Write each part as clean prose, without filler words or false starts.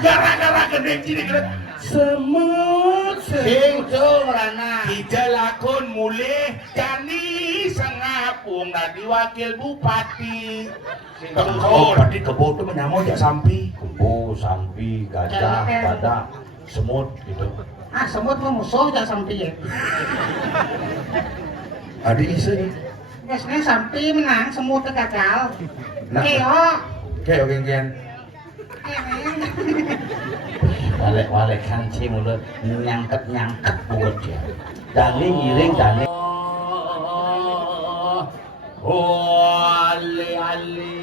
gara-gara gede ciri gede semut sing rana hija lakon mulih jani sengapung nadi wakil bupati bupati kebo itu menyamuk ya sampi kebo, sampi, gajah, badak, semut gitu semut memusuh ya sampi ya adik isu nih biasanya sampi menang semut gagal keo geng walek-walek kanci mulut nyangket buat ya dani ngiring dani ali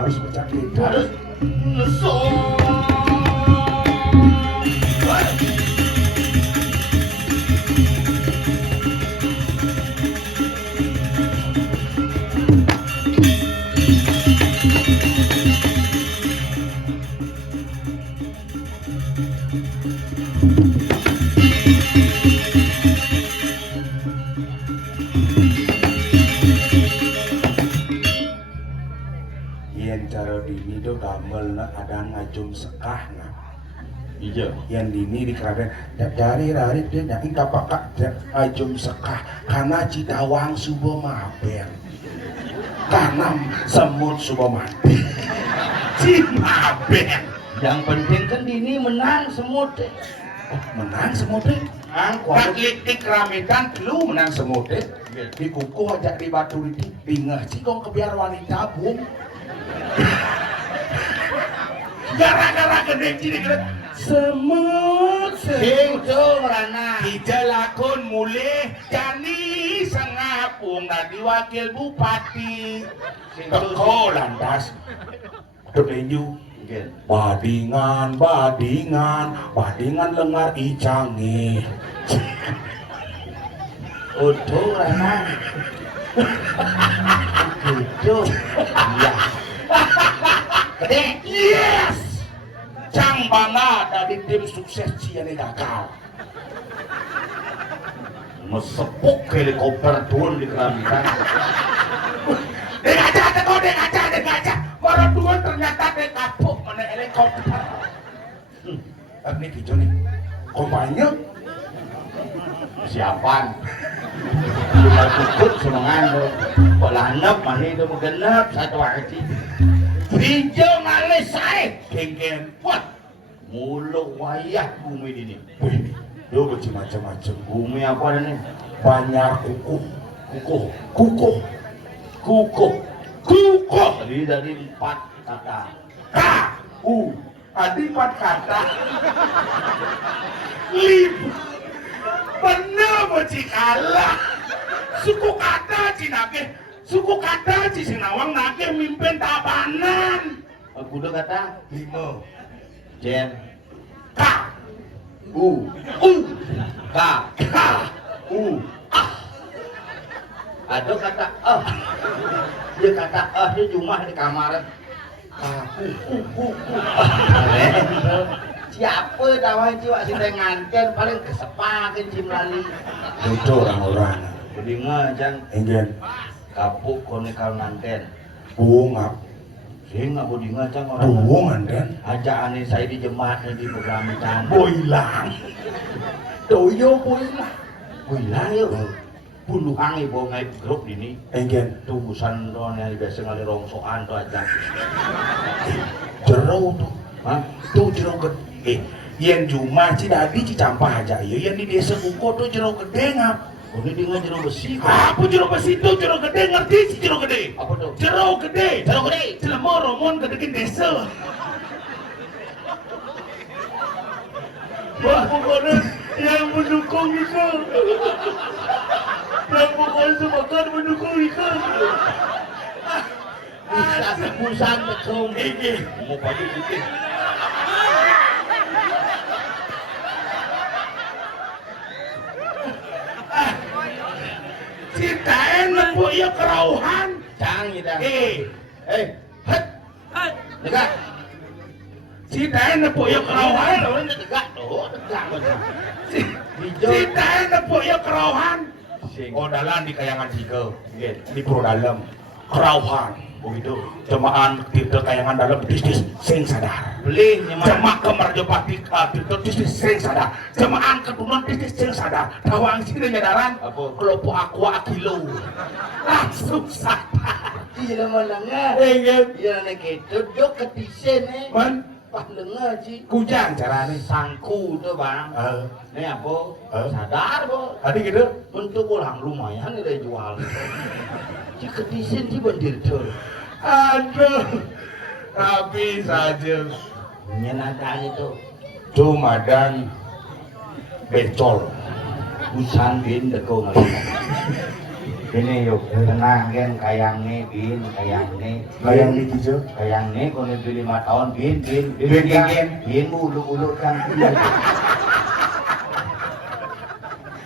harus pecah gitu harus nesok itu gamel ada ngajum sekah iya yang dini di keraden dari hari dia nyakin kapak ngajum sekah karena Cidawang subuh maber karena semut subuh mati Cimaben yang penting kan dini menang semut menang semut Kaklik di keramitan lu menang semut di kuku aja di batu di bingah cikong kebiar wanita bung gara-gara gede ciri gede semut sing rana hija lakon mulih jani sengapung nadi wakil bupati teko lantas kedenyu badingan lengar icangi utuh rana gitu iya gede yes cang bangga dari tim sukses ciane gagal mesepuk helikopter turun di keramitan dek aja baru dua ternyata dek kapuk mana helikopter ini gitu nih kompanya siapan cuma kukut semangan kok lanap mana itu menggenap satu hati hijau ngalih saya geng wah mulu wayah bumi ini wih dia macam-macam bumi apa nih banyak kukuh terdiri dari 4 kata tadi 4 kata lima bener moci kalah suku kata Cisinawang nage mimpin tabanan aku udah kata 5 jen K k ada kata dia kata dia cuma di kamar siapa tawain jiwa si nganten paling kesepakin cimlali itu orang-orang jadi ngajang ingin kapuk konikal nganten bunga sehingga budi ngajang orang bungan dan aja aneh saya di jemaatnya di programitan boilang toyo boilang yuk puluhan ibu ngai grup ini ingin tunggusan doang yang biasa ngali rongsokan tuh aja jerau tuh hah tuh jerau gede yang cuma Cidadi Cicampah aja ya yang di desa Kuko tuh jerau gede ngap ini dia jeruk besi apa jeruk besi itu jeruk gede ngerti sih jeruk gede apa tuh jeruk gede Cilemoro mon gedekin desa Wah, pokoknya yang mendukung itu. Yang pokoknya sepakat mendukung itu. Bisa sebusan becung. Mau baju putih. Cita nepuk ya kerauhan. Cang gitu. Het. Tegak. Cita nepuk ya kerauhan. Orang tegak tuh, tegak betul. Cita nepuk ya kerauhan. Sing. Oh dalam di kayangan Jika, di Puro Dalam, kerauhan, begitu. Jemaah Tirta kayangan dalam bisnis sing sadar. Beli nyaman. Jemaah Kemarjopati Tirta bisnis sing sadar. Jemaah Keturunan bisnis sing sadar. Tawang sini nyadaran. Apa? Kelompok aqua kilo. Langsung sadar. Iya malangnya. Iya nek gitu dok ketisen Man, Pandengar sih. kujang caranya. Sangku tuh bang. Ini apa? Sadar bos. Tadi gitu. Untuk ulang lumayan udah jual. Cik ketisen sih bendir tuh. Aduh, tapi saja. Nyenatan itu. Cuma dan becol. Busan bin deko ngerti. Ini yuk tenang kan kayangnya bin kayangnya. Kayang di hijau. Kayangnya kono itu 5 tahun bin bin ulu kan.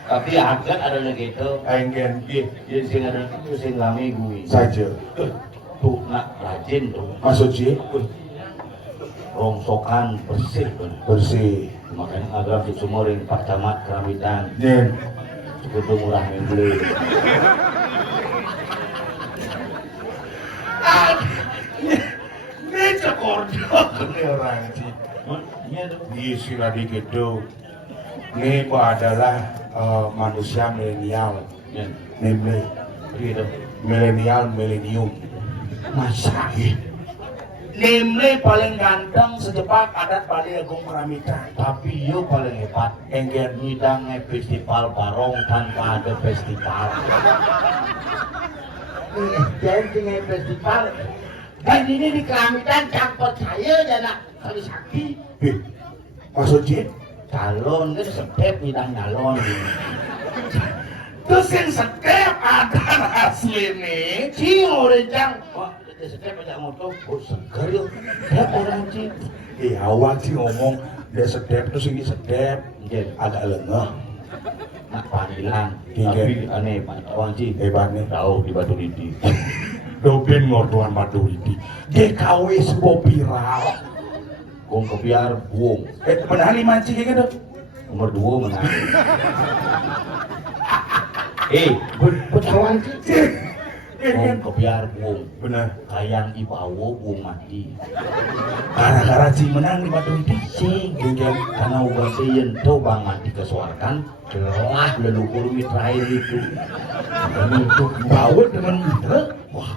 Tapi agak ada lagi itu. Enggen Jadi sing ada itu sing lami gue. saja. Tuh nak rajin tuh. Masuk Ji, Rongsokan bersih kan. bersih. Makanya agak di Sumoring Pak Camat Keramitan. Nen, Cukup murah yang beli. ini cekordok ini orang sih. Iya tuh. Di sila di gitu. Ini adalah manusia milenial. Iya. Nemle, Gitu. milenium. Masa Nemle paling ganteng sejebak adat Bali Agung Keramitan. Tapi yo paling hebat. Enggen Ngidangnya festival barong tanpa ada festival. Jadi festival. Dan ini di Keramitan campur saya dan kali sakti. Masuk Ji, Calon kan sedep ngidang nyalon. terus yang setiap adat asli nih. Si orang wah itu sedep aja motor, oh segar yuk. Ya orang sih. Awal sih ngomong dia sedep terus ini sedep Jadi agak lengah. nak panggilan. Iya. Tapi aneh Pak Orang sih. Hebat nih. Tahu di Batu Lidi. Doben ngorduan Maduriti. DKW sebuah viral. Kong kebiar buông. Padahal lima cik ya gitu. Nomor 2 menang. Betawan sih. Kong kebiar buông. Benar. Kayang ibawo buông mati. Gara-gara cik menang di Maduriti. Sing karena uang seyen tuh bang mati kesuarkan. Telah leluhur mitrail itu. Ini itu Bawa dengan mitra. wah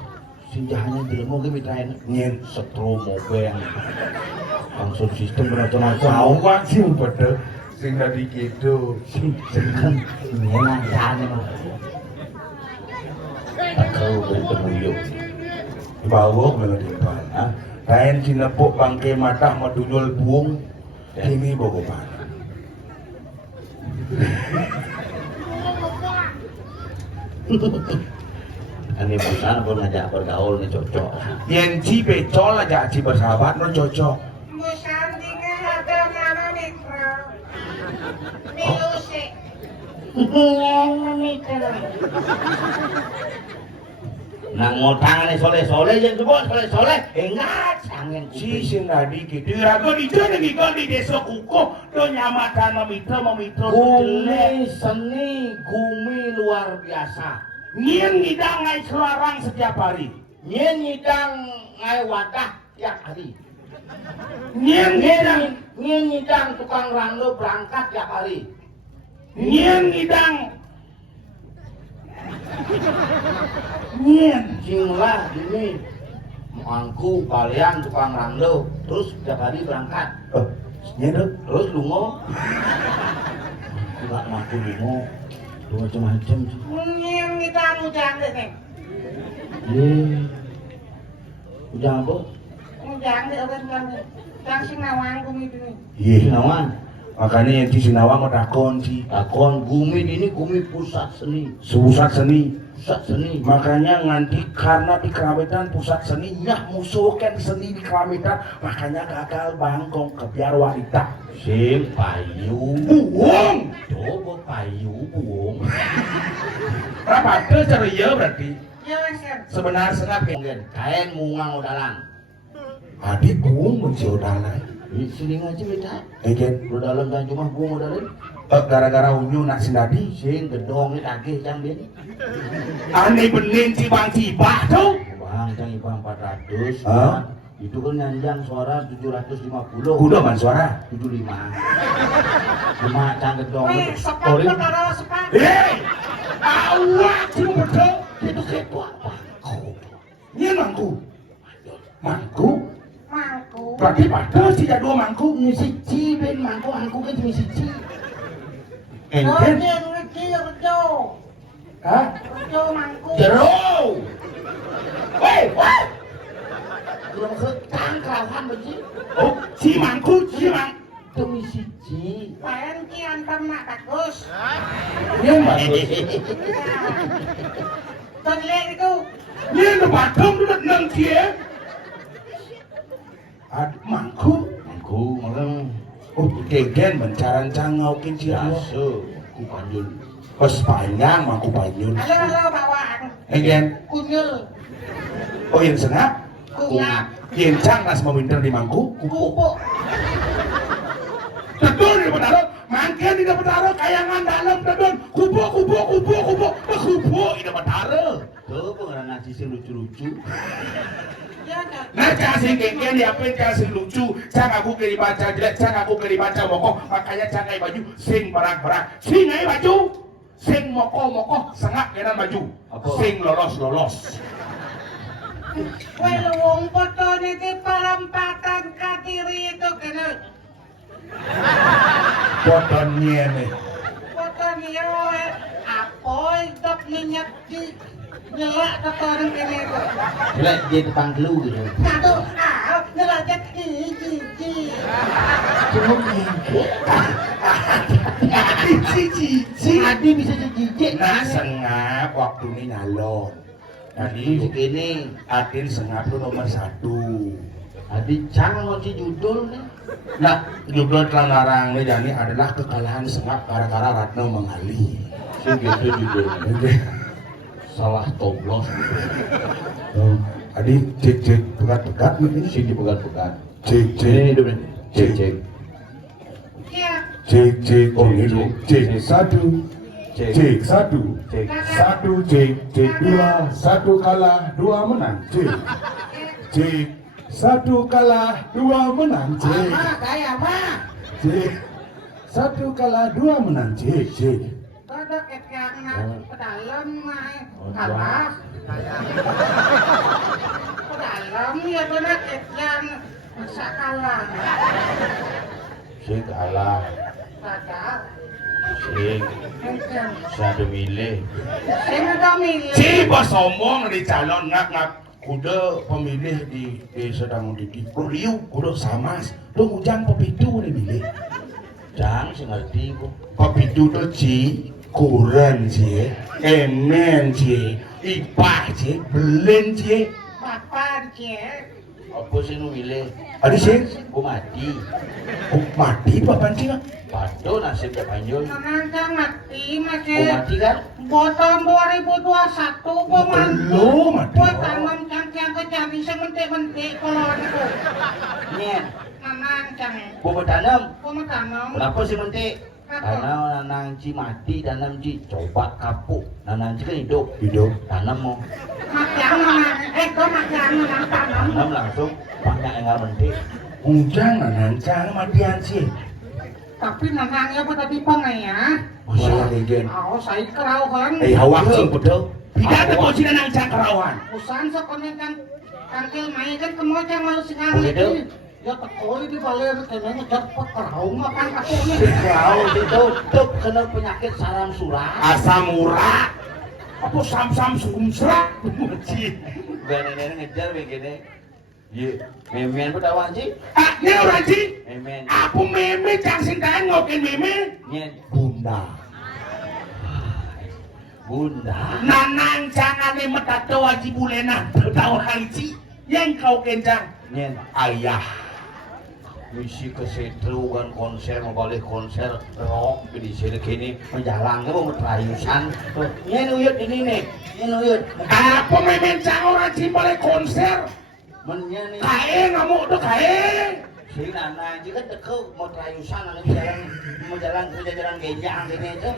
sinjahnya tidak mau ke mitrail. Nyen. Setro mobeng. Langsung sistem penontonan Awal sih betul. Sing tadi gitu. kan memang sana tak kau bertemu Bawa malah di depan. Lain si nepuk bangke mata madunyol buung. Ini bawa mana? Ini pesan pun ngajak bergaul nih cocok. Yang ci becol aja ci bersahabat no cocok. Busan tiga ada mana mikro. Milusi. Yang mikro. Nang ngotang nih soleh yang sebut soleh enggak sangen Si sing tadi gitu. Rago di sana nih kalau di desa kuko do nyamatan memitra Gumi seni gumi luar biasa. Nyen ngidang ngai selarang setiap hari. Nyen nyidang ngai wadah tiap hari. Nyen ngidang Nyen nyidang tukang ranglo berangkat tiap hari. nyen ngidang nyen Jinglah ini mangku kalian tukang ranglo terus tiap hari berangkat. nyen do. Terus lungo. Enggak mampu lungo. Lungo macam-macam. Yang kita ujang deh. Udah apa? Ujang deh orang bilang. Yang si nawang kumi itu. Iya. Nawan. Makanya yang di Sinawang mau takon sih. Takon Gumi ini Gumi pusat seni. Pusat seni. Pusat seni. Makanya nganti karena di Kerawetan pusat seni nyah musuhkan seni di Kerawetan, makanya gagal bangkong ke biar wanita. Sing payu. Buung. Coba payu buung. Apa ke ceria berarti? Ya sir. Sebenarnya sengat Mungkin kain mungang udalan. adik buung menciodalan. Di sini ngaji beda. Egen. Udalan dan cuma buung udalan. Gara-gara unyu nak sindadi. Sing gedong ni takih jang ben. Aneh bening cibang cibah tuh. Bang jang ibang 400. Hah? Itu kan nyanjang suara 750. Kuda man suara. 75. Cuma cang gedong. Weh, sepak perkara sepak. Awak cuma betul. Itu kepo apa? Ini mangku. Mangku? Mangku. Berarti pada tidak dua mangku. Siji ben mangku aku kan cuma siji. Oh, Enten. dia ngerti rejo. Hah? Rejo mangku. Jero. Woi, woi. Belum ketang kerawan beji. Oh, si mangku, si mang. Demi siji. Payan ki antam nak bagus. Ini bagus. Tonlek itu. Ini ada batam duduk nang dia. Aduh, mangku. Mangku malang. Oh, gegen mencaran cangaukin ciramu. Biasa. Ku panjul. Pas panjang mangku panjul. Halo bawaan. Egen. Kunyul. Oh, yang sengap. Kunyap. Yang cang nas meminter di mangku. Kupuk. Dedon di petaro, mangken di petaro kayangan dalam dedon. Kubuk di petaro. Tuh pengen ngaji sing lucu-lucu. Ya kan. Nah, kasih genggen diapin kasih lucu. Cang aku kiri baca jelek, cang aku kiri baca moko. Makanya cang ai baju sing berak-berak. Sing ai baju, sing moko-moko, sengak kenan baju. Apa? Sing lolos-lolos. Weh wong foto niki perampatan Katiri itu kena. Fotonya nih. Foto dia apa itu minyak di nyelak ke orang kene itu. Jelek dia depan lu gitu. Satu nyelak cici. Cuma ngikut. Cici. Adi bisa jijik. Nah, sengap waktu ini nyalon. Adi Tadi segini. Adin sengap lu nomor 1. Adi cang ngoci judul nih. Nah, judul larang ini Jani adalah kekalahan sengap gara-gara Ratno mengali. Sing gitu judulnya. Salah toblos. Oh, Adi cek pegat-pegat nih. Sing dipegat-pegat. Cek. Ini dulu. Cek. Iya. Cek. Oh, ini cek 1. Cek. Cek 1. Cek. 1 cek 2. 1 kalah 2 menang. Cek 1 kalah 2 menang. Cek. Kayak apa? Cek 1 kalah 2 menang. Cek. Kodok yang pedalam kalah. Pedalam ya benar yang masa kalah. Sing kalah. Padahal Sing satu milih. saya udah milih. Si bos omong di calon ngak kuda pemilih di sedang didik Riu kuda sama dong ujang pepitu nih milih Jang sing ngerti ku. pepitu tuh ci kuren ci emen ci ipah ci belen ci Bapak dia. Apa sing nu milih? ada sih Ku mati. mati papan ci Pado nasib ya panjul. Nanti mati Ku masih. mati kan? Tahun 2021 peman. belum mati Buat tanam cang-cang ke cari sementik-mentik kalau itu. Nyen. Nanang cang. Ku bertanam. Kamu tanam. Kenapa sih mentik? Karena nanang ci mati, tanam ci coba kapuk. Nanang ci kan hidup. hidup Tanam mau. Makian nanang. Kau makian nanang tanam. Tanam langsung banyak yang nggak mentik. ujang nancang matian ci Tapi nanangnya pada di ya. masalah legen Oh, saya kerau kan. hawak cing betul tidak ada posisi nancang kerawan Usan sekolah kan kangkil main kan kemo cang malu singang Oh, gitu? lagi. Ya tekoi di balir kena ngejar kerau makan kapuknya. Kau itu kena penyakit salam surat. asam urat apa sam sumsrak ci Nenek ngejar begini. Ye, memen bertawan ci. ah ini orang ci Memen. Apa meme cang sing ngokin meme? Nyen. Bunda. Bunda. Nanang cangane metato haji bulena. Tahu haji yang kau kencang. Nyen. Ayah. Misi kesetruan konser balik konser rock di sini kini menjalan ke mau terayusan. Nyen uyut ini nih. Nyen uyut. Apa meme cang orang cimbale konser? Menyen nih. Kae ngamuk tuh kae. Si Nana juga teko mau terayusan mau jalan ke jalan genjang sini itu.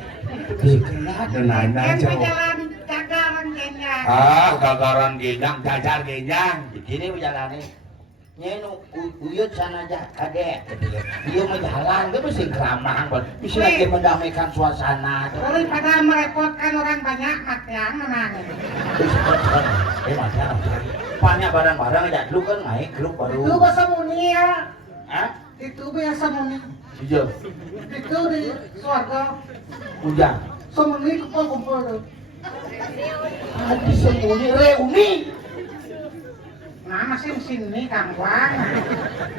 Nana Kan jauh. jalan cakaran kayaknya. Gagaran genjang, jajar genjang. Di sini berjalan nih. Nyen uyut sana aja kadek. Dia mau jalan dia mesti keramah buat bisa lagi mendamaikan suasana. Daripada merepotkan orang banyak, makian menang. Macam banyak barang-barang aja dulu kan naik grup baru. Itu bahasa muni ya. Hah? Itu bahasa muni. Iya. Itu di suarga. Ujang. Semuni kumpul-kumpul tuh. Hadi sembunyi reuni. Nah masih sini Kang Wang.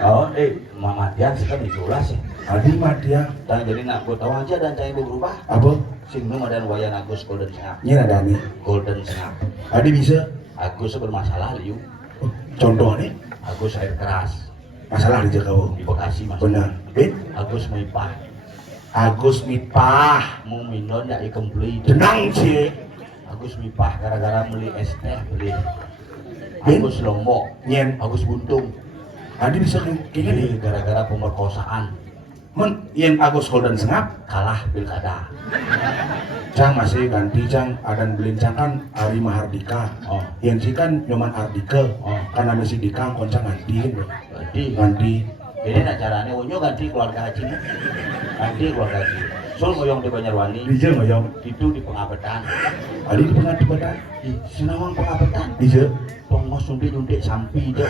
Oh, Mama Dian sekarang ditulas ya. Adi Madia. Dan jadi nak gue tahu aja dan saya berubah. Apa? Singgung ada wayan Agus Golden Sengap. Ini ada nih. Golden Sengap. Adi bisa. Agus bermasalah liu. Contoh nih. Agus air keras Masalah di Jakarta. di Bekasi mas. Benar. Agus mipah. Agus mipah. Mau minum ya ikan beli. Tenang sih. Agus mipah gara-gara beli es teh beli. Agus lombok. Nyen. Agus buntung. Adi bisa kayak gini. Ini gara-gara pemerkosaan Yang Agus Golden Sengap. kalah pilkada. Cang masih ganti cang. Adan belincang kan Ari Mahardika. Oh. Yang si kan Nyoman Ardika. Oh. Karena masih dikang koncang ganti. Jadi Ganti. ini nak caranya unyu ganti keluarga haji nih. Ganti keluarga haji. Sul ngoyong di Banjarwani. Dija ngoyong. Itu di pengabetan. Adi di pengadilan. Di Sinawang pengabetan. Dija. Tongos nyundik sampi itu.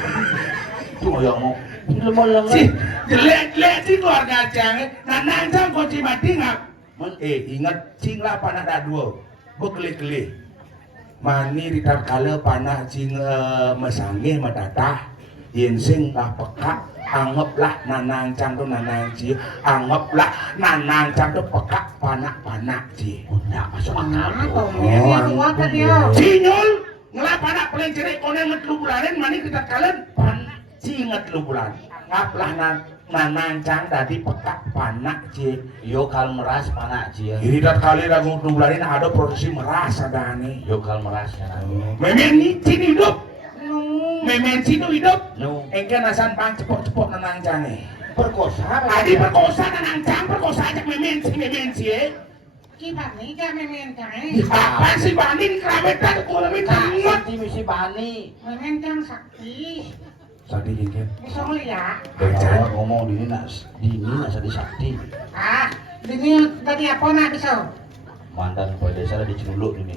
Itu ngoyong mau. Ini lemah-lemah. Si jelek-jelek si keluarga cang. Nanang cang kunci mati ngap. Ingat cing lah panah dah dua. Bekeli-keli. Mani ritar kala panah cing mesange matatah. Yensing lah peka. Anggaplah nanang cang tu nanang ci. Anggaplah nanang cang tu peka panak-panak ci. Punya masuk akal. Cinyol ngelap anak paling cerik konen ngetlu bulanin mani kita kalian panak ci ngetlu bulan. Anggaplah nanang cang tadi peka panak ci. Yo kal meras panak cia. Ini dat kali lagu ngetlu bulanin ada produksi meras ada nih. Yo kal meras ya. Memen ini cini hidup. Memen cini hidup. No. Engke nasan pang cepok-cepok nanang cang nih. Perkosa. Adi perkosa nanang cang perkosa aja memen ci. Kita nih kan memen cang. Apa sih banding kerabetan kulami tangan. Sakti misi bani. Memen cang sakti. Sakti ingin. Bisa mulia. Ngomong dini nak sakti. Ah, ini tadi apa nak bisa? Mantan kepala desa di Ciluluk ini.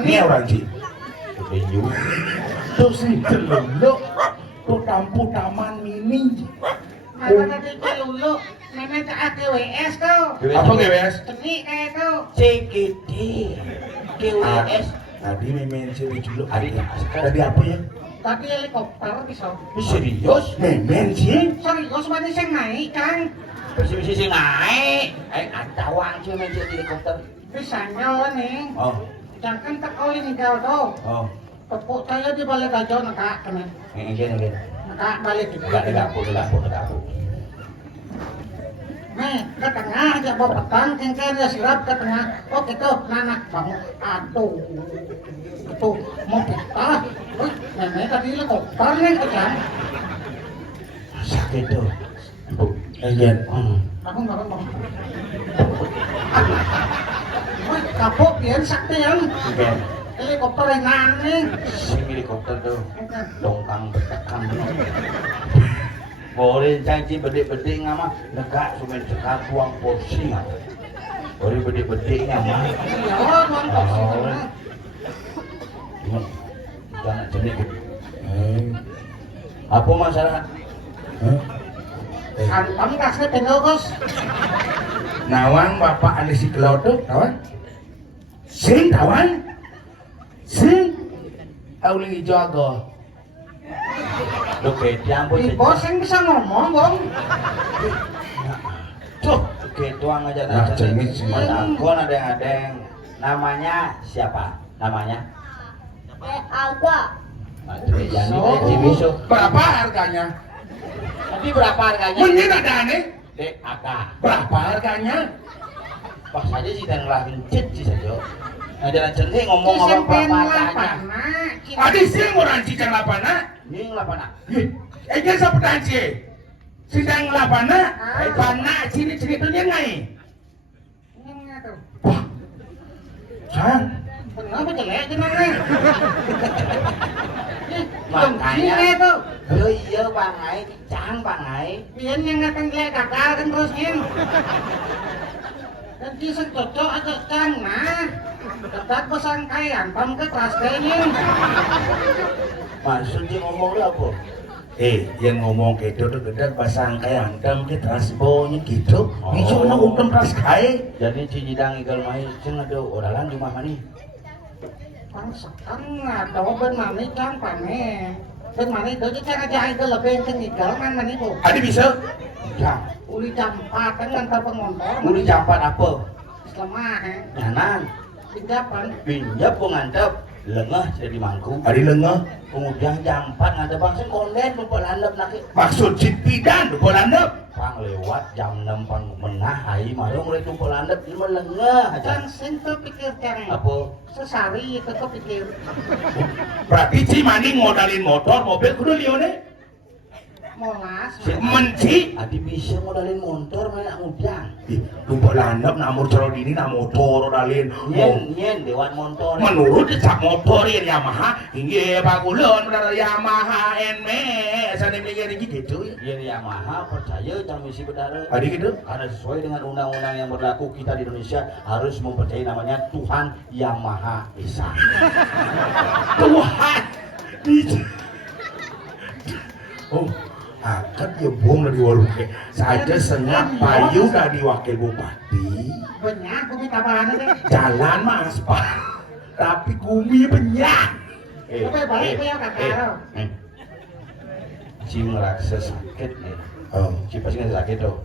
Ini orang ci. Penyu. Tuh si celuluk. Tuh tampu taman mini. Kalau tadi dulu, memen cak KWS tuh. Apa GWS? Seni kayak tuh. CGD. KWS. Tadi memen ciri juluk. Tadi apa ya? Tadi helikopter bisa. Serius? Memen sih. Serius mana sih naik kan? Misi sing naik. Ada uang sih main di helikopter. Bisa nyawa nih. Oh. Jangan teko ini kau tuh. Oh. Tepuk saya di balik aja nakak kena. Ini. Nakak balik juga. Enggak dapur. Nih, ke tengah aja bawa petang, kengkeng ya sirap ke tengah. Oh gitu, nanak bangun. Aduh, itu mau petah. Wih, nenek tadi helikopter nih kejam. Sakit tuh. Bu. Iya. Bangun. Wih, kapok ya saktian. Oke. Helikopter enak nih. Sing helikopter tuh. Dongkang bertekan. Boleh janji bedek-bedek ngama negak sumen sekar tuang porsi ngama. Boleh bedek-bedek ngama. Ya, tuang porsi. Jangan jenis. Apa masalah? Antam kasih penogos. Nawang bapak ada si kelau tuh, kawan? Sing kawan? Sing? Auling ijo ago. Lu ketiang pun Di bos yang bisa ngomong, Bang. Tuh, ketuang aja Nah, cengit sih. Takon ada yang namanya siapa? Namanya? Alga. Jadi Cibisu. Berapa harganya? Tapi berapa harganya? Mungkin ada aneh. Dek Aka. Berapa harganya? Pas aja sih dan ngelahin cit sih saja. Nah jangan centeng ngomong-ngomong Disempen berapa harganya. lapana. Adi sih mau ranci cang lapana. Ini lapana. Ejeng sa petanci. Sidang lapana. Pana ciri-ciri itu dia ngai. Ini nggak tuh. Sang. Kenapa jelek jenengnya? Makanya. Ini tuh. Iya Bang Ai, cang Bang Ai. Biar yang nggak jelek gagal kan terusnya. Dan kisah cocok aja cang nah. Tetap pesan kayak antam ke kelas kayaknya. Maksudnya ngomong apa? Yang ngomong gitu tuh gede pasang kayak antam ke transbonya gitu. Ini cuma untung ras kai. Jadi Cijidang igal mai ceng ada oralan di mana nih? Pangsakan ada ben mani cang panen. Ben mani itu cara jahit itu lebih kengigal kan mani bu. Adi bisa? Cang. Uli jam 4 kan ngantar pengontor. Uli jampat apa? Selama Nyanan. pinjapan. Pinjap kok ngantep. Lengah jadi mangku. Adi lengah. Kemudian jampat ngantep bangsa konden lupa landep nak. Maksud si pidan lupa landep. Pang lewat jam 6 pang menah hai malu mulai lupa landep ini mah lengah aja. Cang sing kepikir cang. Apa? Sesari itu kepikir. Berarti si mani ngodalin motor mobil kudu lione. Molas. Menci. Adi bisa modalin motor main ngudang. Lupa landep namur coro dini na motor dalin. Nyen dewan motor. Menurut cak motor yang Yamaha hingga bagulun benar Yamaha NME sana beli gitu ya. Biar Yamaha percaya transmisi berdarah. Adi gitu. Karena sesuai dengan undang-undang yang berlaku kita di Indonesia harus mempercayai namanya Tuhan Yang Maha Esa. Tuhan. Oh, akad ya bung dari waluke. Saja sengak payu dari wakil bupati. Banyak bumi tabahan deh. Jalan mah aspal, tapi kumi banyak. Tapi baik punya kakak. Si ngerasa sakit nih. Oh, Si pasti nggak sakit tuh.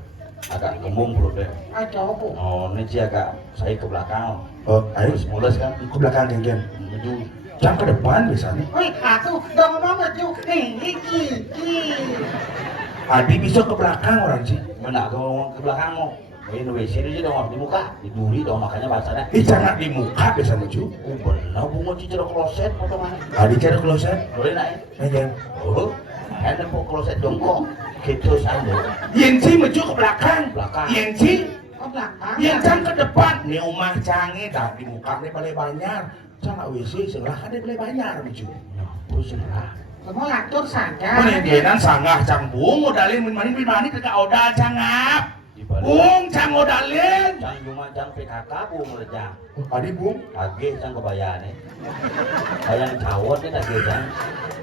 Agak kembung perut deh. Ayo bu. Oh, ini sih agak saya ke belakang. oh, ayo Mulus kan. ke belakang geng. Menuju. Jangan ke depan biasanya. Wih, aku dong mau maju. Iki. Adi bisa ke belakang orang sih. Mana ke belakang mau. Ini WC aja dong di muka, diduri dong makanya bahasanya. Jangan di muka biasa maju. Benar bunga cicero kloset potongannya. Adi cara kloset. Boleh naik. Aja. Oh, ada po kloset jongkok. Gitu sambung. Yang si maju ke belakang. Belakang. Yang si Oh belakang. yang cang ke depan. Nih rumah canggih tapi muka nih balai banyak. Cang WC sebelah kan dia balai banyak maju. Terus lah. Kamu latur saja. Peninggianan sanggah cang bung modalin min-mani ke odal cangap. Bung cang modalin. Cang cuma cang PKK bu melejang. Adi bung. Kage cang kebayaan nih. Bayang cawat nih kage cang.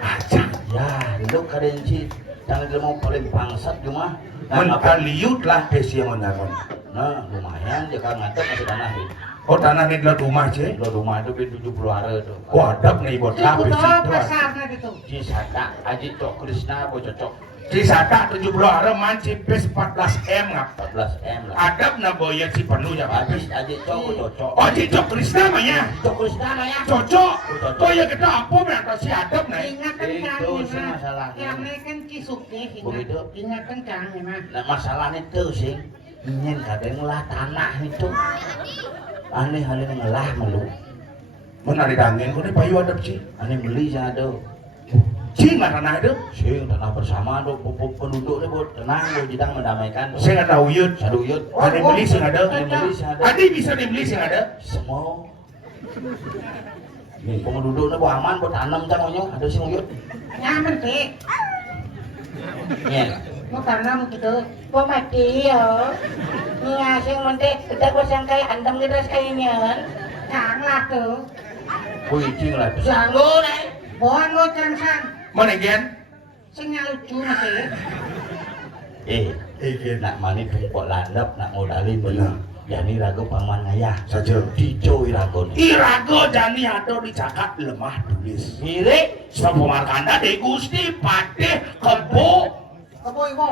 Acang. Ya, dulu kadang sih cang dia mau paling bangsat cuma. Menkaliut lah pesi yang menangan. Nah, lumayan dia kan ngantuk masih tanah nih. Oh tanah ini adalah rumah sih. Lo rumah itu bin 70 hari tuh. Oh adab nih buat Itu lapis tuh itu. pasarnya gitu. Di Sata Aji Cok Krisna bu cocok Cisata 70 hari manci pes 14M ngap. 14 M lah. Adab na boya si penuh ya Habis habis. Aji Cok bu cocok. Oh cicok Krisna mah ya. Cok Krisna lah ya. Cocok. Oh ya kita apa berarti si adab nih. Ingat kencang Itu sih ya. masalahnya. Yang ini kan cisuke. Begitu. Ingat kencang ya. Nah masalahnya tuh sih ingin kadang ngelah tanah itu aneh-aneh ngelah melu Mana di dangin kau ni payu adab sih. aneh beli sih ada Sih nggak tanah ada. sih tanah bersama tuh penduduknya buat tenang buat jidang mendamaikan Saya nggak tahu yud. saduyut Ada beli sih nggak ada. aneh beli sih ada Adi bisa dibeli sih nggak ada. semua nih penduduknya buat aman buat tanam cang onyong ada sih nguyut Nyaman sih. iya Mau tanam gitu. Pemati ya. Nya sing monte kita gosang kayak andam kita kayaknya. Cang lah tuh. kuicing lah Sanggo nih. Bohong lo cang sang. Mana gen? Sing lucu masih. nak mani tumpuk landap nak modalin Benar. Jani rago paman ayah Saja. dico irago Irago jani ado di jagat lemah tulis. mirip Sapa markanda de Gusti Patih Kebo. Kebo imo.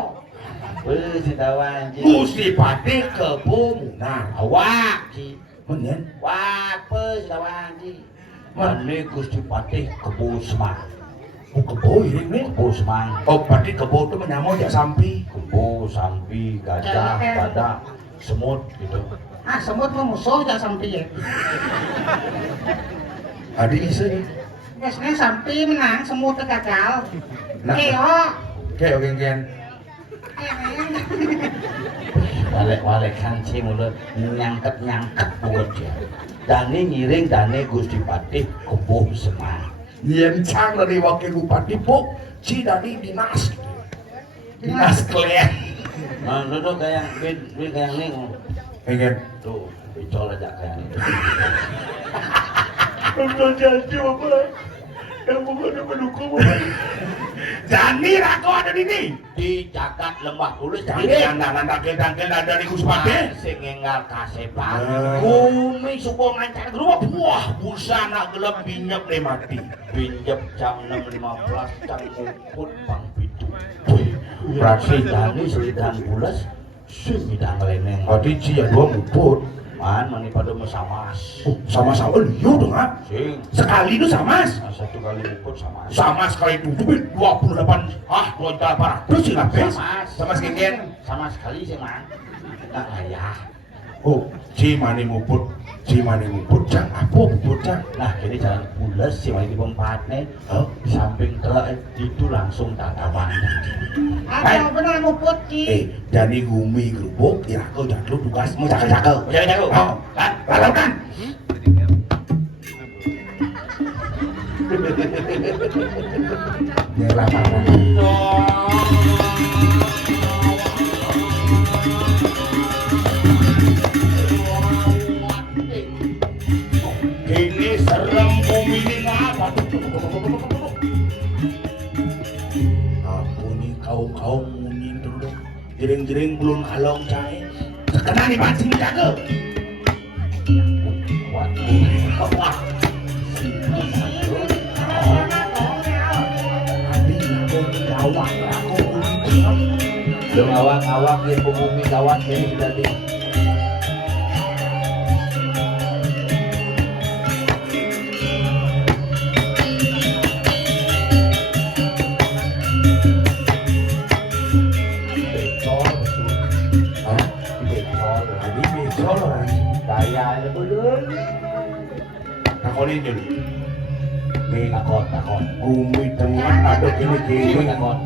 Sitawan Gusti Patih Kebo Munang. awak ci Menen. wah sitawan ci mane Gusti Patih Kebo Semang Oh kebo ini. Kebo Semang Oh Patih Kebo itu menyamau jak sampi. kebo sampi gajah badak semut gitu Ah, semut mau musuh jak sampai ya. Adi isa ni. Biasanya sampai menang, semut gagal. Nah. Keo. Kayak geng-geng. walek-walek kanci mulut nyangket buat ya dane ngiring dane Gusti Patih Kebo Semang Yen cang dari wakil bupati puk. Ci dari dinas. Dinas klien. nah lu tuh kayak win kayak ini Geng-geng. tuh bicol aja kayak ini Untuk janji apa? Yang bukan mendukung apa? Jani Rago ada di sini. di jagat lembah bulus Jangan tangkel dari Gusti Patih. sing enggal kasepan Eh. bumi subuh ngancar gerubah Wah, busana gelap binyep deh mati. pinjep jam 6.15 cang ngumpul bang pitu berarti jani selidan bulas sing bidang leneng Tadi Ci ya dua nguput. man mani pada mesamas Oh, sama-sama liu dong ah. sing Sekali itu sama. satu kali ngumpul sama Sama sekali itu 28 2.800 sih lah bes. Sama sekalian. sama sekali sih man tak ayah Oh, Ci mani nguput. Ci mani nguput cang apa nguput cang? nah jadi jalan bulas sih mani di tempatnya Oh, di samping telak itu langsung tatapan Ada benar mau putih. Jani gumi gerubuk, ya kau jatuh tugas mau cakal-cakal. jago Oh, kan, lalu kan. Nyelah mana? Ini serem bumi ini ngapa? Ampuni kaum munin dulu. Jering-jering belum kalong cai. Kena nih mancing jaga. Wah. Belum awak-awak ya pemumi kawan ini sudah di daya itu belum Takonin dulu. Nih, takon bumi tengah ada gini-gini. takon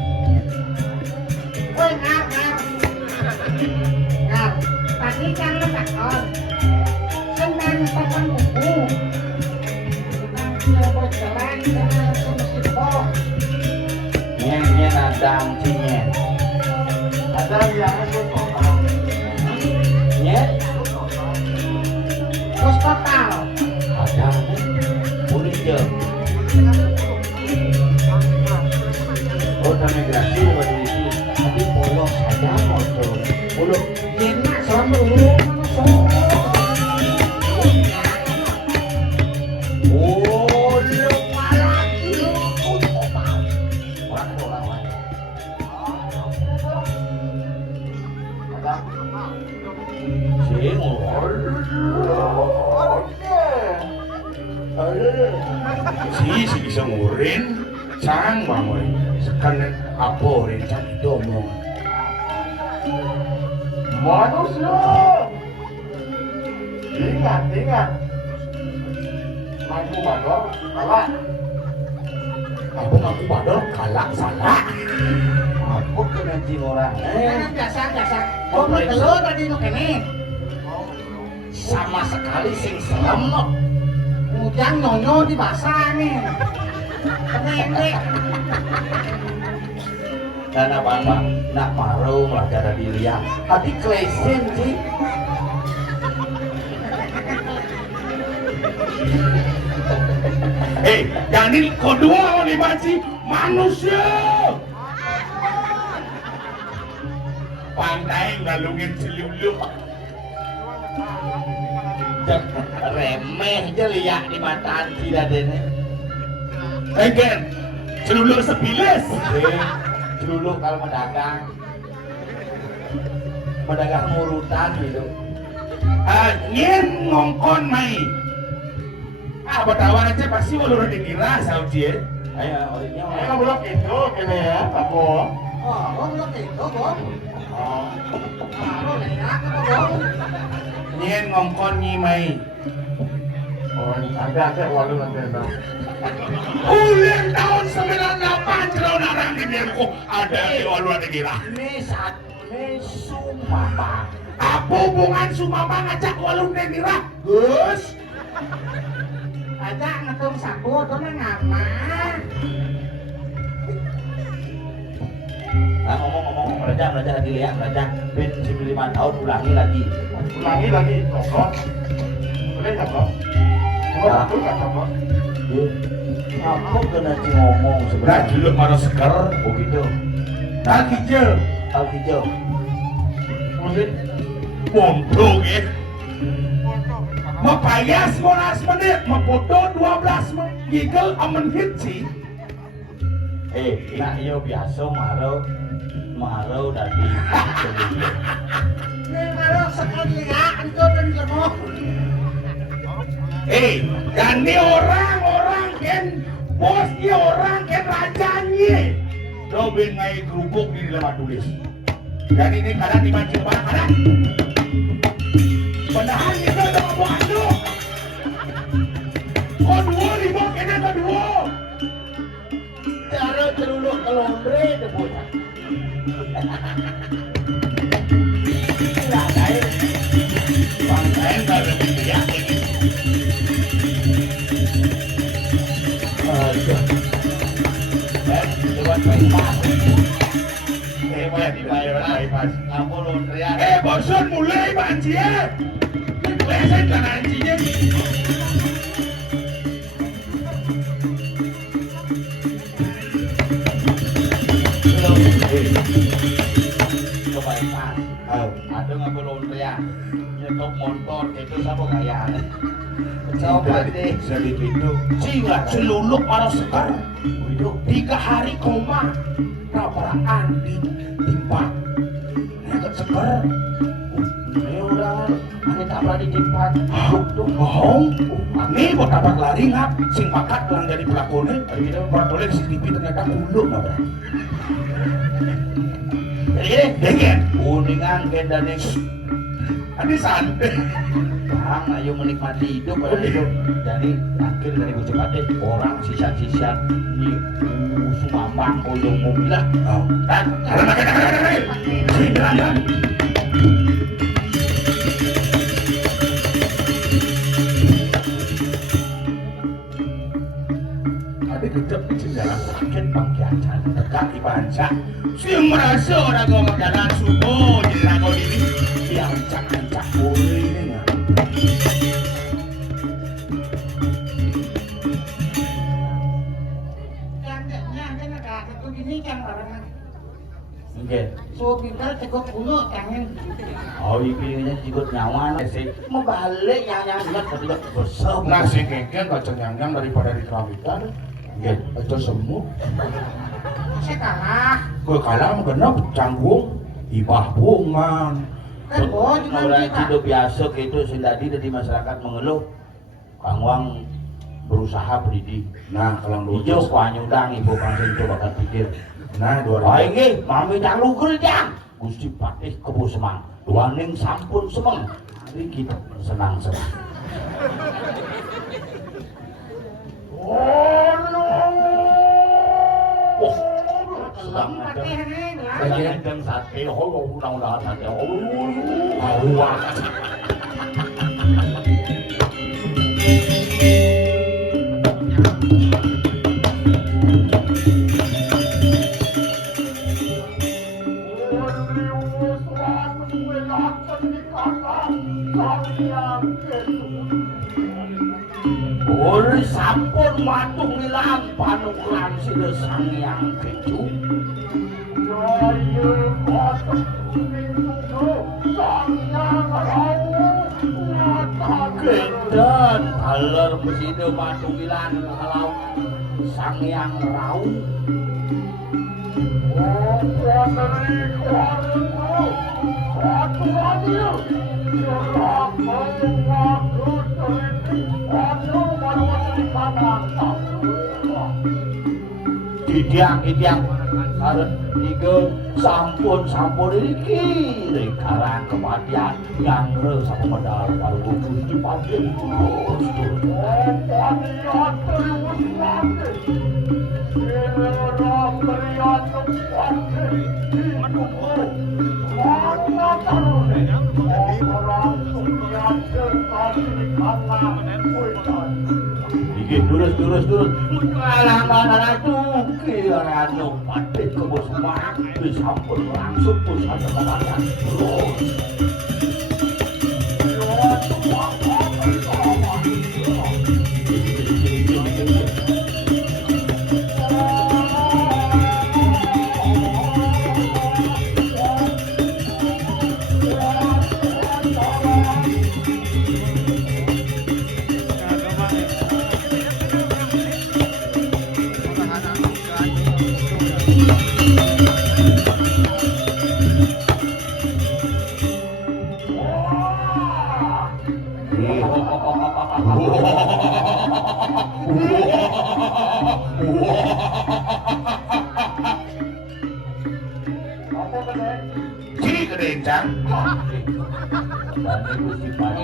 Woi, ngar. Ngar, tadi kan lo takon. Senang takon buku. Senang buat jalan, senang semesti boh. nyen adang cinyen adang yang itu nyen Pos total. adang boleh je oh migrasi waktu itu tapi polos saja motor polos Enak, soal dulu. oh lu malah lu orang Si bisa ngurin, cang bangun. Sekarang apa rin cang itu omong. Manusia, ingat. Aku bador kalah. Aku bador kalah salah. apa kena cing orang Biasa. Kok mau telur tadi nu kene? sama sekali sing serem no. Ujang nyonyo di basah nih. Kene. Dan apa nak marung lah cara dilihat hati klesin sih Yang ini kedua nih Baci, manusia. Pandai ngalungin celulu. Cek remeh aja liat di mataan si Dadene. Egen, celuluk sepilis. Dulu kalau pedagang ngurutan gitu. Nyen ngongkon mai. Betawa aja pasti ulur dikira Saudi. Ayo, orangnya Ayo belum itu kene ya, Pak Bo. Oh, belum itu, Bang. Nyen ngongkon nyi mai. Oh, ini ada walu nanti ada. Ulang tahun 98 celana orang di Derko ada di walu dikira. ini Sumama. Apa hubungan Sumama ngajak walu dikira? Gus. Ajak ngetung sabu, itu mah ngapa? Nah, ngomong Raja dilihat Raja Ben 95 tahun ulangi lagi. Ulangi lagi, Bang. Boleh tak, Bang? Cuma satu kan, Bang? Aku kena ngomong Nah, sebenarnya. dulu marah seger. Oh gitu. Tak hijau. Tahu hijau. Mungkin Mondok ya. Mapayas 15 menit, mapoto 12 menit. Gigel aman hiji. Nah iya biasa marau dari Ini baru sekali ya, itu dan jemuk. Dan ini orang kan bosnya orang kan rajanya. Coba ngai kerupuk di dalam tulis. Dan ini kadang dimancing barang kadang. Padahal kita udah mau anduk. Kedua ribok ini kedua. cara celuluk ke Londre deh bocah. Tidak ada Bangsain gak ada ya ini. lewat bypass. Hebat dibayar bypass. Kamu Londre ya. Bosun mulai banjir. Leset kan anjingnya. Ke bypass. Ada nggak Londre ya? Nyetok motor itu sama gayaan. Coba deh. Jadi itu. Cinglah Celuluk marah sekar. Hidup 3 hari koma. Raparaan di timpa. Neket seker. ya udah ini tak pernah ditimpan hidup tuh. Bohong. Nih buat tapak lari ngap. Sing pakat pulang dari pelakonnya. Kita boleh CCTV ternyata kuluk nggak bro. Jadi gini, Dengan. kuningan kendaning Ini santai. bang, ayo menikmati hidup pada hidup. Jadi akhir dari Gojekate orang sisa-sisa ini Sumambang koyo mobilah. Oh. Dan Silakan. Ada gedek di jalan sakit pangkiacan tegak di bancak. Sing merasa orang ngomong jalan subuh jadi kau ini diancak-ancak boleh ini nggak? Cantiknya ada satu gini kan orang. mungkin So pintar cukup bulu kangen. oh ini ikut nyawa sih mau balik yang ingat ketika besar Nasi kengkeng kacang nyang daripada di kerawitan. Nggih, aja semu. Saya kalah. Gue kalah mah genep canggung ibah bungan. Kan boh cuma orang kita. hidup biasa gitu sing tadi dari masyarakat mengeluh Kang Wang berusaha pendidik. Nah, kalau Hijau lulus. panyudang ibu pancen coba kan pikir. Nah, 2000. Baik nggih, mami dalu kerjang. Gusti Patih Kebo Semang. Duaning sampun semeng. Hari kita senang-senang. Oh, sedang ada. Sedang ada sate. Oh, mudah-mudahan sate. Oh, awak. Uri sampun matung nilang panungkulan sida sang yang keju. dan haler mesine matugilan halau sang yang rau Idiang karena tiga sampun iki rekarang kematian yang sama medal baru gugus di pasir Durus Alangan itu kira patik ke bos marah disampun langsung pusat kematian terus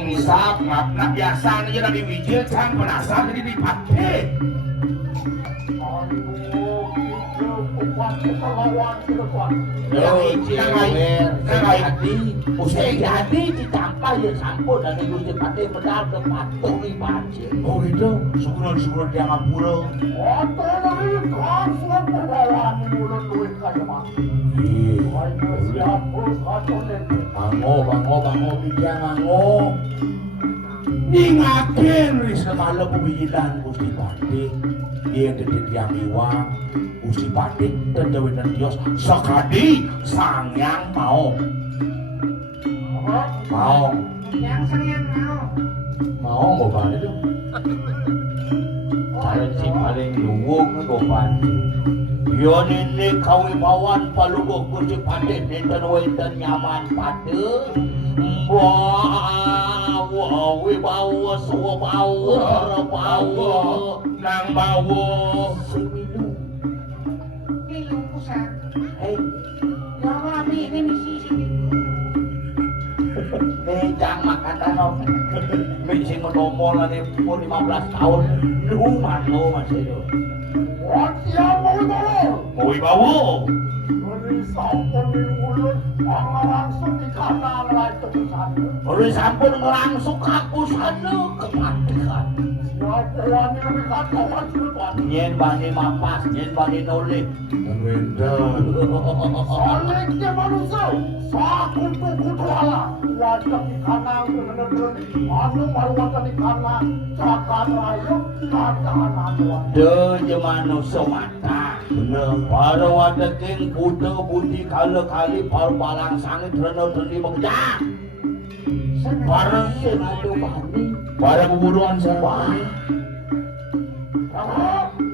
Isap ngapna biasa aja dari wijil cang penasar jadi dipakai. Jadi ditampak ya sampun dan itu dipakai medal ke patung ibadah. Oh itu syukuran dia ngapura. Bango dia bango. Ingatin ris kepala pembijilan Gusti Pati. Dia detik yang iwang Gusti Pati dan Dewi dan Dios sekadi sangyang mau. Yang sayang mau Mau balik dong. Paling luwung Panci. Yon ini kawibawan palugok Gusti Pati dan nyaman pada. Wibawa nang bawa minum pusat. Mami ini misi Cang makan tanah misi menomol lagi umur 15 tahun luman lo masih itu mau wibawa Uri sampun ngelangsung kapusana kematian. Nyen bani mapas, nyen bani nolih. Soalnya manusia, sakun kutu ala. Wajah di kanan bener-bener, anu baru wajah di kanan, cakan rayu, cakan anu. Dia manusia mata. Para wadah king buta budi kali para balang sangit rena-reni mengjak. Para senado bani, para pembunuhan siapa?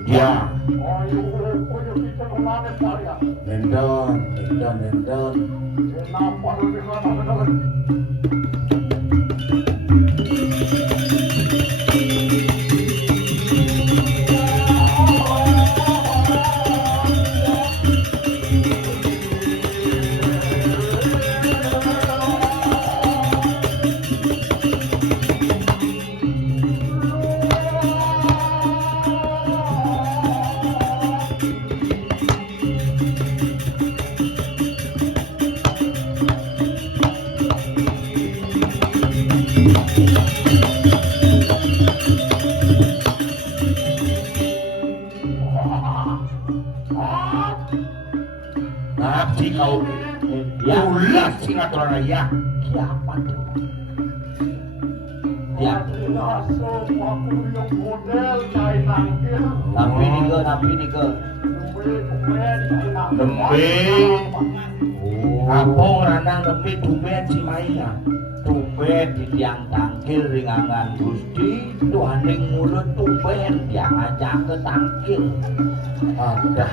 Ya. Nendon. Kenapa lu bener-bener? Nabi kau ulas singatron ya. Siapa tuh? Ya. Nabi ni ke. Dembe. Apa ranang dembe dumbe si Maya. Dumbe tumben di tiang tangkil ringangan Gusti tuaning mulut tumben tiang ajak ke tangkil ada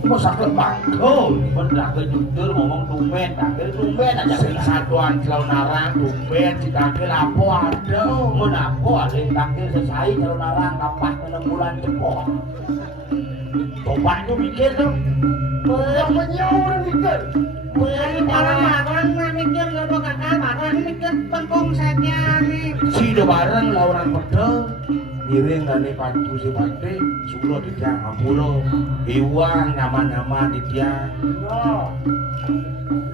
masa kebangkul bener kejujur ngomong tumben tangkil tumben aja sing satuan Celon Narang tumben di tangkil apa ada menapo aling tangkil sesai Celon Narang kapas 6 bulan cepok tobat tuh mikir tuh Yang menyuruh mikir. Orang mikir jodoh kakak, orang mikir tengkung saja nih. si do bareng lah orang pedel miring dari pantu si pati sulo di tiang ampulo iwang nama-nama di tiang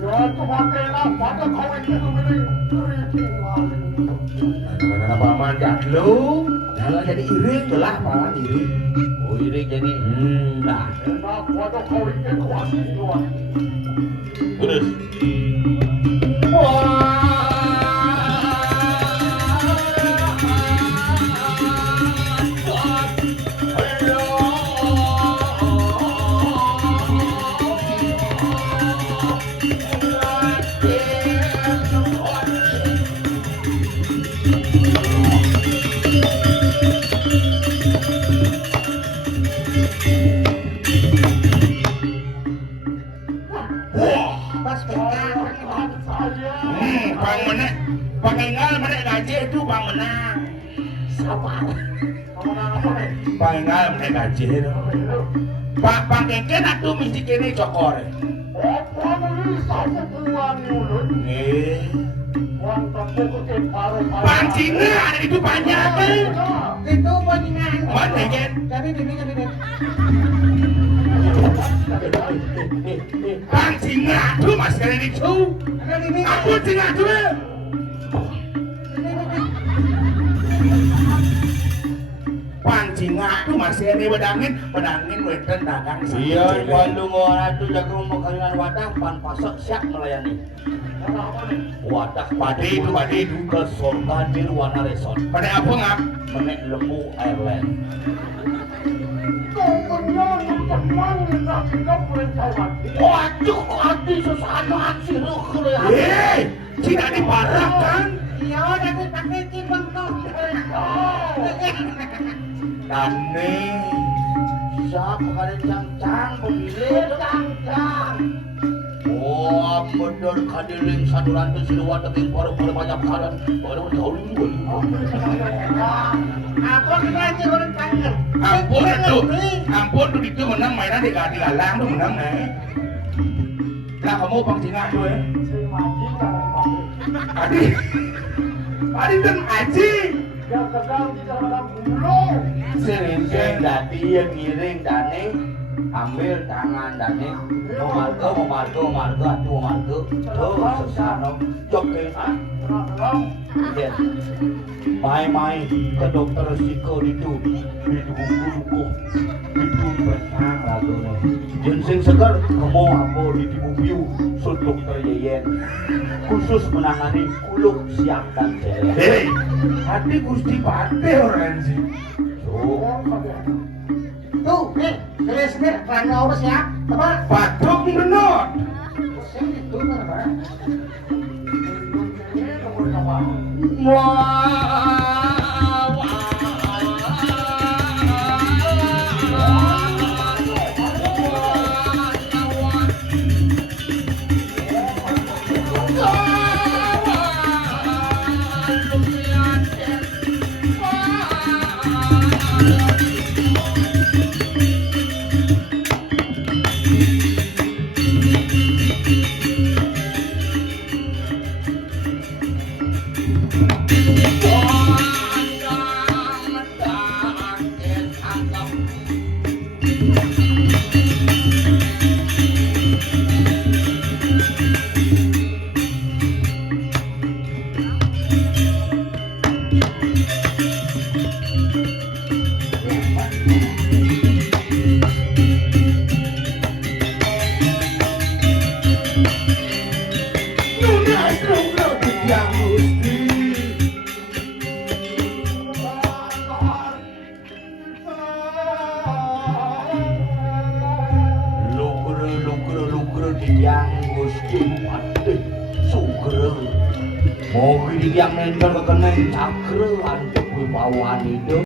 Ya, ya pakai lah, pada kau ini keriting lagi. karena paman jadlo kalau jadi iring telah paman iring oh ini jadi nah Enak, pada kau ini kuasin luar. terus Bas pegang. bang menang pengengal menang gaji itu bang menang Sabar. pengengal menang gaji itu pak kengken aku mesti kene cokor Apa ini saja tuan mulut. nih Wang tepuk ke paru. pancingan itu banyak Itu bajingan. mana kan Jadi ini. pancingan itu mas kalian itu Ada ini. aku cingan itu pancingan itu masih ini bedangin weten dagang iya walu ngora tuh jago makanan wadah pan pasok siap melayani wadah Padi itu ke surga nirwana resort pada apa ngap menek lembu airline Kau menyambut teman kita kita perencanaan. waduh hati sesuatu hati rukun tidak diparah kan Iya, tapi pakai cibang kau. dan nih siapa kalian cang-cang pemilih Cang-cang. wah bener kadiling saduran tuh siluan tapi paru-paru banyak kalan baru jauh ini Apa kita aja orang tanggal. ampun tuh itu menang mainan di gadi lalang tuh menang nih lah kamu pancingan tuh ya Adi dan Aji Yang sedang di dalam bulu. sering dadi yang ngiring dani ambil tangan dani memarga tuh sesano coketan yes mai ke dokter siko itu guru itu besar lagu nih jensing segar kamu apa di mobil sur dokter Yeyen khusus menangani kuluk siap dan jelek hei hati gusti pate orang sih Tuh, nih, keles-keles, rangga urus ya. Apa? patok menot Pusing itu, apa? Lugre di yang Gusti Pati Sugre Mau yang nempel ke kenen cakre antuk wibawaan itu